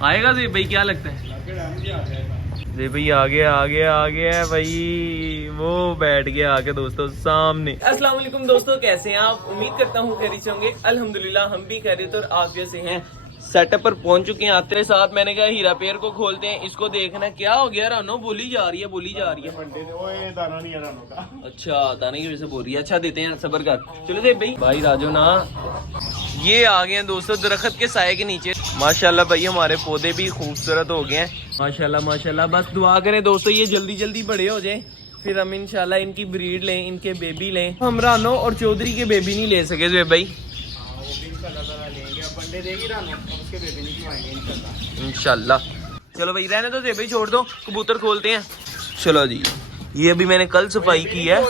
आएगा जी भाई, क्या लगता है? जी भाई आ गया भाई, वो बैठ गया आके दोस्तों सामने। अस्सलाम वालेकुम दोस्तों, कैसे हैं आप? उम्मीद करता हूँ खैरियत से होंगे। अल्हम्दुलिल्लाह हम भी खैरियत और आफियत से हैं। सेटअप पर पहुंच चुके हैं। आते साथ मैंने कहा हीरा पेयर को खोलते हैं, इसको देखना क्या हो गया। रानो बोली जा रही है। दाना नहीं है रानों का। अच्छा, दाने की वजह से बोल रही है। अच्छा देते हैं, सबर कर। चलो दे भाई राजो ना। ये आ गए हैं दोस्तों दरख्त के साए के नीचे। माशाल्लाह भाई हमारे पौधे भी खूबसूरत हो गए हैं। माशाल्लाह। बस दुआ करें दोस्तों ये जल्दी जल्दी बड़े हो जाएं, फिर हम इंशाल्लाह इनकी ब्रीड लें, इनके बेबी लें। हम रानो और चौधरी के बेबी नहीं ले सके जो भाई। इंशाल्लाह। चलो भाई रहने दो भाई, छोड़ दो, कबूतर खोलते हैं। चलो जी, ये अभी मैंने कल सफाई की है।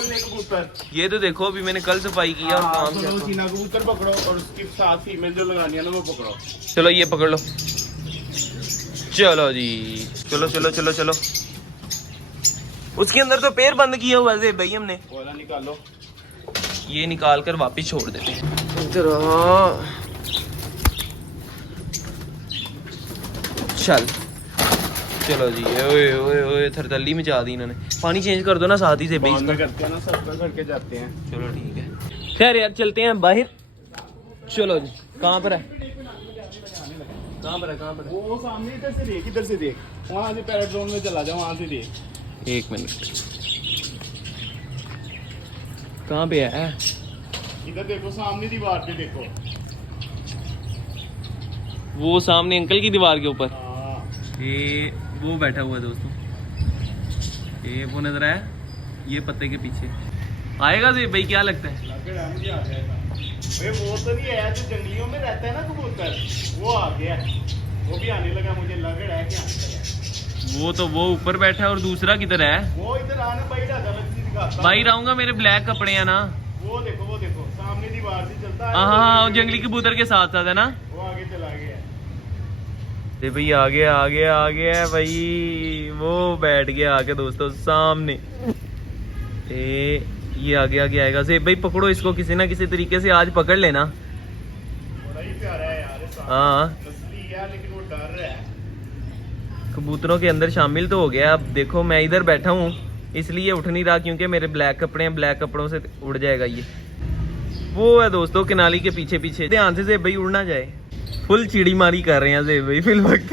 ये तो देखो अभी मैंने कल सफाई की है और काम कबूतर पकड़ो और उसके साथ फीमेल जो लगानी है ना वो पकड़ो। चलो ये पकड़ लो। चलो जी, चलो। उसके अंदर तो पैर बंद किया हुआ है भाई हमने। निकालो, ये निकाल कर वापिस छोड़ देते हैं। चलो जी, ओए थरतल्ली मचा दी इन्होंने। पानी चेंज कर दो ना साथ ही से बेस करते हैं ना, सब करके जाते हैं। चलो ठीक है, खैर यार चलते हैं बाहर। चलो जी, कहाँ पर है? वो सामने इधर से देख, वहाँ से पैरेट जोन में चला जा, वहाँ से देख। एक मिनट, कहाँ पे है? इधर देखो, सामने दीवार पे देखो। वो सामने अंकल की दीवार के ऊपर। हाँ। ये वो बैठा हुआ है दोस्तों, ये वो नजर आया, ये पत्ते के पीछे आएगा जी भाई, क्या लगता है? मुझे आ जाएगा। वो तो नहीं है जो जंगलियों में रहता है ना कबूतर, वो आ गया, वो भी आने लगा। मुझे लग रहा है कि वो तो वो ऊपर बैठा है और दूसरा किधर है? वो इधर आने बाहर बाहर आऊंगा, मेरे ब्लैक कपड़े हैं ना। वो देखो सामने दीवार से चलता है। हाँ, जंगली कबूतर के साथ साथ है ना। वो आगे चला गया भाई आ गया भाई, वो बैठ गया आके दोस्तों सामने। ये आगे आएगा से भाई, पकड़ो इसको किसी ना किसी तरीके से, आज पकड़ लेना। बड़ा ही प्यारा है यार। हाँ, नस्ली है लेकिन वो डर रहा है। कबूतरों के अंदर शामिल तो हो गया। अब देखो मैं इधर बैठा हूँ इसलिए उठ नहीं रहा, क्योंकि मेरे ब्लैक कपड़े हैं, ब्लैक कपड़ों से उड़ जाएगा ये। वो है दोस्तों किनाली के पीछे ध्यान से भाई उड़ ना जाए। फुल चिड़ी मारी कर रहे हैं जेब भाई, फिल वक्त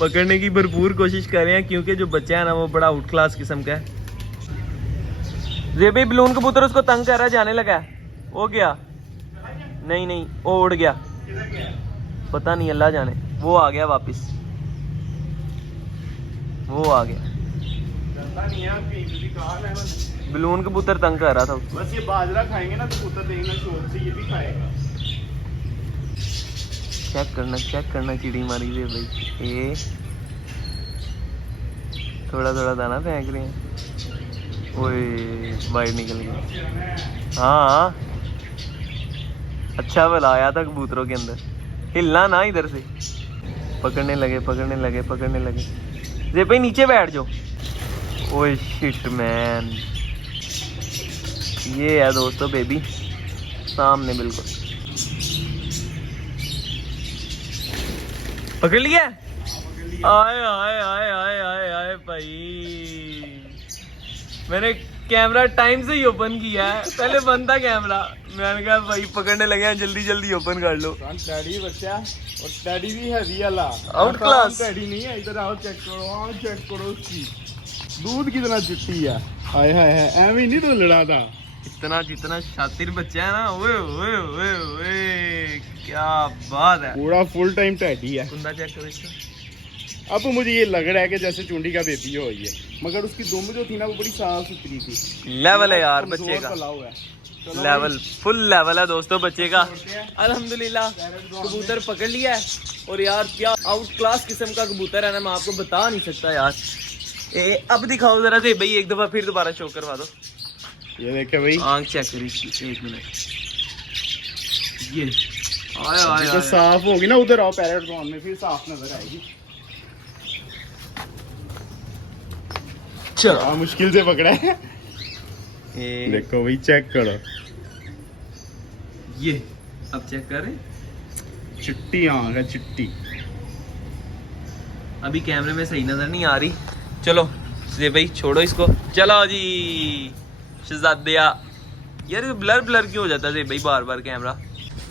पकड़ने की भरपूर कोशिश कर रहे हैं, क्योंकि जो बच्चा है ना वो बड़ा आउट क्लास किस्म का है। जेब भाई बलून कबूतर उसको तंग कर रहा है, जाने लगा। वो गया नहीं, वो उड़ गया, पता नहीं, अल्लाह जाने। वो आ गया वापिस, वो आ गया। बलून कबूतर तंग कर रहा था। बस ये बाजरा खाएंगे ना कबूतर, देखना शौक से ये भी खाएगा। चेक करना चिड़ी मारी दे भाई। ये थोड़ा दाना फेंक रहे हैं। ओए बाहर निकल गया। हाँ अच्छा भला आया था कबूतरों के अंदर, हिलना ना इधर से। पकड़ने लगे। जे भाई नीचे बैठ जाओ। ओए शिट मैन, ये है दोस्तों बेबी सामने बिल्कुल। पकड़ लिया। आए भाई, मैंने कैमरा टाइम से ही ओपन किया है, पहले बंद था कैमरा। मैंने कहा भाई पकड़ने लगे हैं, जल्दी ओपन कर लो। डैडी बच्चा, और डैडी भी है वाला आउट क्लास डैडी नहीं है। इधर आओ, चेक करो उसकी दूध कितना चिट्टी है। हाय एवं नहीं तो लड़ा था। जितना शातिर बच्चा है ना, ओए क्या बात है। पूरा फुल टाइम टैडी है। कुंदा चेक करो इसका। अब मुझे ये लग रहा है कि जैसे चुंडी का बेबी हो ये, मगर उसकी दुम जो थी ना वो बड़ी साफ सुथरी थी। लेवल है यार बच्चे का, लेवल फुल लेवल है दोस्तों बच्चे का। अल्हम्दुलिल्लाह कबूतर पकड़ लिया है, और यार क्या आउट क्लास किस्म का कबूतर है ना, मैं आपको बता नहीं सकता यार। अब दिखाओ जरा से भाई, एक दफा फिर दोबारा शो करवा दो। ये देखे भाई, आंख चेक करी इसकी, एक मिनट। ये तो साफ होगी ना, उधर आओ पैरेट जोन में, फिर साफ नजर आएगी। चलो मुश्किल से पकड़ा है। देखो भाई, चेक करो ये। अब चेक करें, चिट्टी आंख है, चिट्टी। अभी कैमरे में सही नजर नहीं आ रही। चलो ये भाई छोड़ो इसको, चलो जी शहजादिया। यार ये ब्लर ब्लर क्यों हो जाता है भाई बार बार कैमरा।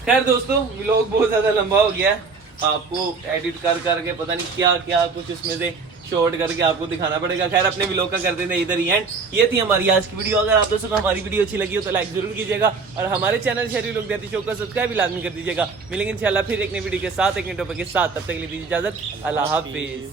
खैर दोस्तों व्लॉग बहुत ज्यादा लंबा हो गया है, आपको एडिट कर करके पता नहीं क्या क्या कुछ उसमें से शॉर्ट करके आपको दिखाना पड़ेगा। खैर अपने व्लॉग का करते थे इधर ही एंड। ये थी हमारी आज की वीडियो। अगर आप दोस्तों को हमारी वीडियो अच्छी लगी हो तो लाइक जरूर कीजिएगा और हमारे चैनल शहरी लोग देती शो का सब्सक्राइब भी लाजमी कर दीजिएगा। मिलेंगे इंशाल्लाह फिर एक नई वीडियो के साथ, एक नई टॉपिक के साथ। तब तक के लिए दीजिए इजाजत, अल्लाह हाफिज।